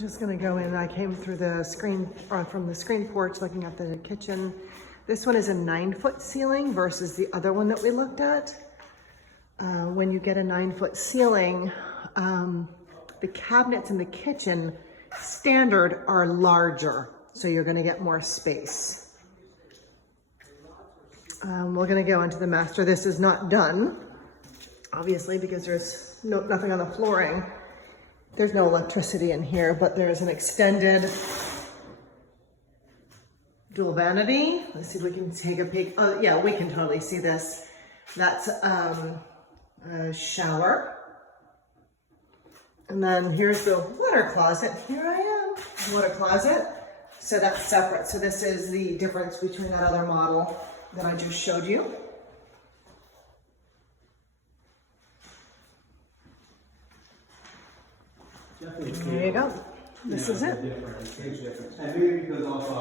just gonna go in. I came through the screen, or from the screen porch looking at the kitchen. This one is a 9-foot ceiling versus the other one that we looked at. When you get a 9-foot ceiling, the cabinets in the kitchen standard are larger, so you're gonna get more space. We're gonna go into the master. This is not done, obviously, because there's nothing on the flooring. There's no electricity in here, but there's an extended dual vanity. Let's see if we can take a peek. Oh yeah, we can totally see this. That's a shower. And then here's the water closet. Here I am, water closet. So that's separate. So this is the difference between that other model that I just showed you. There you go. This is it. Huge difference. And maybe because also